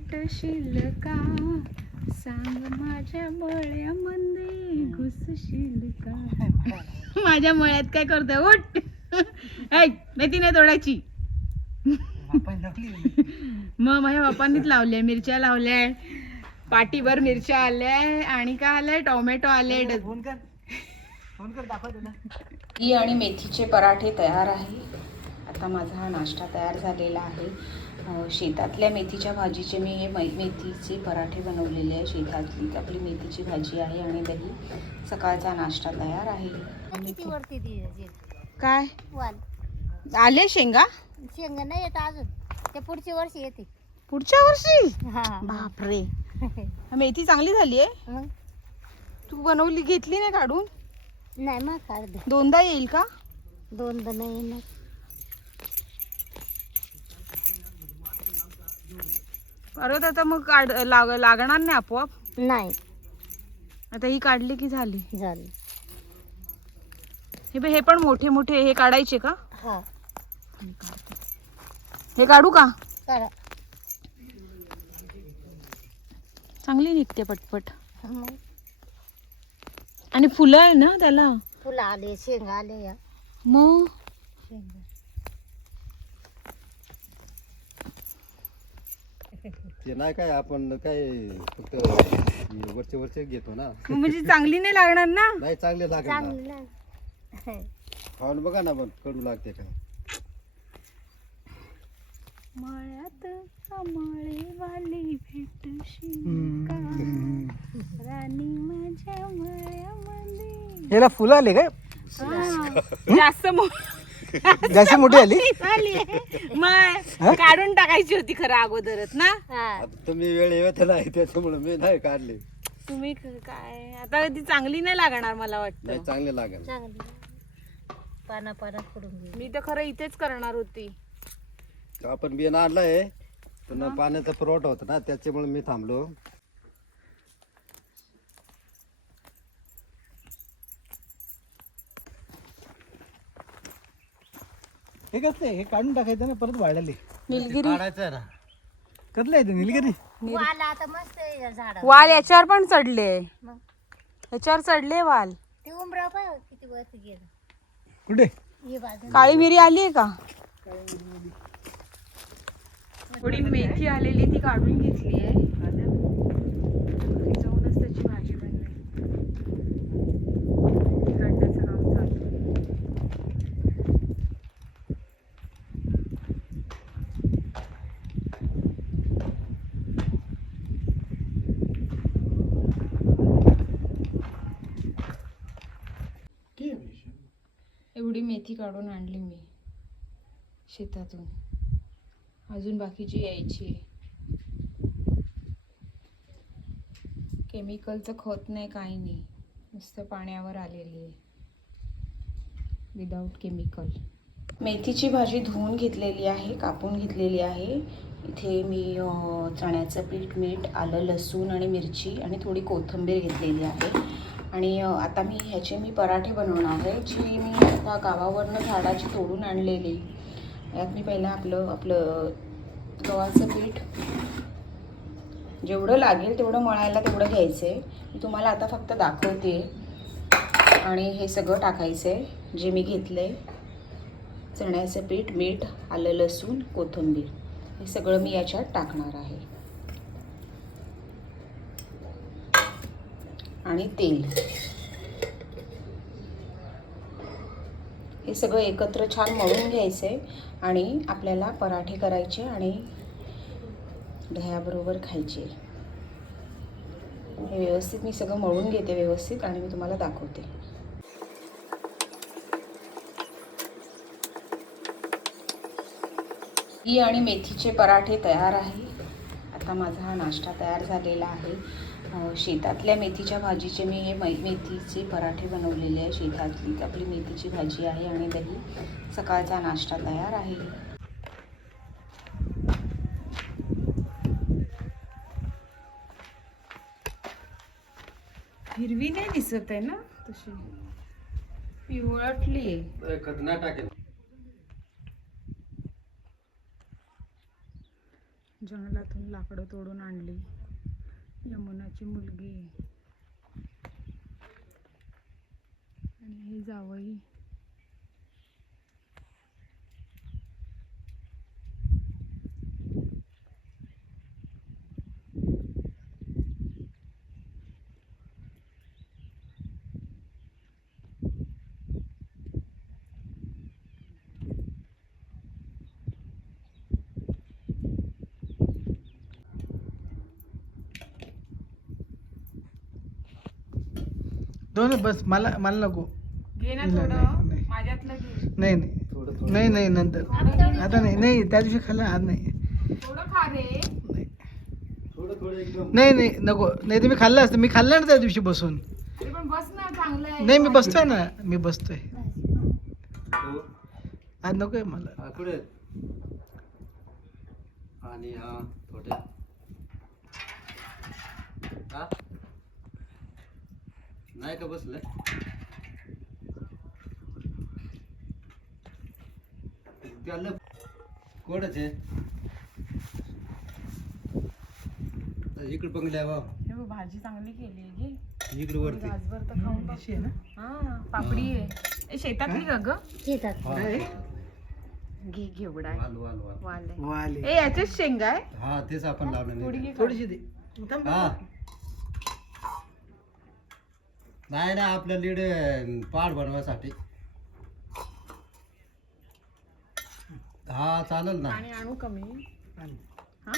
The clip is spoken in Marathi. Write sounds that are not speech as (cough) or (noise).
भेटशील का? सांग माझ्या मळ्यामध्ये घुसशील का? (laughs) माझ्या मळ्यात काय करतोय? उठ! (laughs) ऐ मेथी नाही तोडायची. (laughs) मग माझ्या बापांनीच लावल्या मिरच्या लावल्या पाटीभर मिरच्या आल्या आणि काय आलंय टोमॅटो आले. फोन कर फोन कर दाखव तुला ही आणि मेथीचे पराठे तयार आहे. आता माझा हा नाश्ता तयार झालेला आहे. शेतातल्या मेथीच्या भाजीचे मी हे मै मेथीचे पराठे बनवलेले आहे. शेतातली आपली मेथीची भाजी आहे आणि दही. सकाळचा नाश्ता तयार आहे. काय? आले शेंगा? शेंगा नाही येत अजून. ते पुढच्या वर्षी येते पुढच्या वर्षी? हा. बापरे. (laughs) मेथी चांगली झाली आहे? तू बनवली घेतली नाही काढून? नाही मग काढ दोनदा येईल का? दोनदा नाही येणार. परत आता मग काढ लाग लागणार नाही आपोआप? नाही. आता ही काढली की झाली? झालं. हे बघ, हे पण मोठे मोठे हे काढायचे का? हा. हे काढू का? चांगली निघते पटपट. मग? आणि फुलं आहे ना त्याला? फुलं आले शेंगा आले या. मग? शेंगा. ते नाही काय आपण काय फक्त वरचे वरचे घेतो ना. म्हणजे चांगली नाही लागणार ना? नाही चांगले लागेल ना चांगली नाही. खाऊन बघा ना पण कडू लागते का मळ्यात वाली भेटशील का? राणी माझ्या मळ्यामध्ये. याला फुलं आले काय? हा, जास्त मो- (laughs) जास्त मोठी आली. (laughs) मग काढून टाकायची होती खरं अगोदरच ना? आता तुम्ही वेळ येत नाही त्याच्यामुळे मी नाही काढले. तुम्ही काय? आता ती चांगली नाही लागणार मला नाही वाटतं चांगले लागेल. चांगली. पाना पाना पडून गेली. मी तर खरं इथेच करणार होती. आपण बियाणं आणलंय पाण्याचा पुरवठा होता ना त्याच्यामुळे मी थांबलो. हे कसले हे काढून टाकायचं ना परत वाढायला निलगिरी. काढायचं ना. कसलं आहे ते निलगिरी? वाल आता मस्त आहे झाड वाल याच्यावर पण चढले. मग? याच्यावर चढले वाल. ते उमराव पाय किती वरती गेलं. कुठे? ही बाजू काळी मिरी आली आहे का? थोडी मेथी आलेली ती काढून घेतली आहे घरी जाऊनच त्याची भाजी बनवेल काढण्याचं काम चालू आहे. एवढी मेथी काढून आणली मी शेतातून. अजून बाकीची यायची. आहे केमिकलचं खत नाही काही नाही. नुसतं पाण्यावर आलेली आहे. विदाऊट केमिकल मेथीची भाजी धुवून घेतलेली आहे कापून घेतलेली आहे. इथे मी चण्याचं पीठ मीठ आलं लसूण आणि मिरची आणि थोडी कोथिंबीर घेतलेली आहे. आणि आता मी ह्याचे मी पराठे बनवणार आहे जी मी आता गावावरनं झाडाची तोडून आणलेली. यात मी पहिलं आपलं आपलं गव्हाचं पीठ जेवढं लागेल तेवढं मळायला तेवढं घ्यायचं आहे मी तुम्हाला आता फक्त दाखवते. आणि हे सगळं टाकायचं आहे जे मी घेतलं आहे चण्याचं पीठ मीठ आलं लसूण कोथिंबीर. हे सगळं मी याच्यात टाकणार आहे. आणि तेल. हे सगळं एकत्र छान मळून घ्यायचं आहे आणि आपल्याला पराठे करायचे आणि दह्याबरोबर खायचे. हे व्यवस्थित मी सगळं मळून घेते व्यवस्थित आणि मी तुम्हाला दाखवते. ही आणि मेथीचे पराठे तयार आहे. आता माझा हा नाश्ता तयार झालेला आहे. शेतातल्या मेथीच्या भाजीचे मी हे मै मेथीचे पराठे बनवलेले आहे शेतातली. आपली मेथीची भाजी आहे आणि दही सकाळचा नाश्ता तयार आहे. हिरवी नाही दिसत आहे ना तशी? पिवळटली आहे टाकेल. जंगलातून लाकडं तोडून आणली. यमुनाची मुलगी आणि हे जावई दोन बस मला मला नको. घे ना नाही, थोडं. नाही. माझ्यातलं घे. नाही नाही. थोडं थोडं. नाही नाही नंतर. आता नाही नाही त्या दिवशी खाल्लं आज नाही. थोडं खा रे. नाही. थोडं थोडं एकदम. नाही नाही नको. नाही तर मी खाल्लं असतं. मी खाल्लं ना त्या दिवशी बसून. अरे पण बस ना चांगलं आहे. नाही मी बसतोय ना. मी बसतोय. हो. आज नकोय मला. हा, कुठे? आणि हा थोडे हा? नाही का बसले? त्याला कोणच आहे? इकडे बंगल्या वा हे बघ, भाजी चांगली केली आहे घे इकडे वरती. गाजभर तर खाऊन बघ अशी आहे ना? हा पापडी आहे. ए, शेतातली का ग? शेतात. हा. काय? घे घेवडा आहे वाल वाल वाल. वाल आहे. वाले ए याचेच शेंगा आहे? हा तेच आपण लावलं थोडी नाही घे थोडीशी दे. थांब. हा. नाही ना आपल्या लीड पाड बनवायसाठी. हा चालेल ना. आणि आणू कमी आण. हा?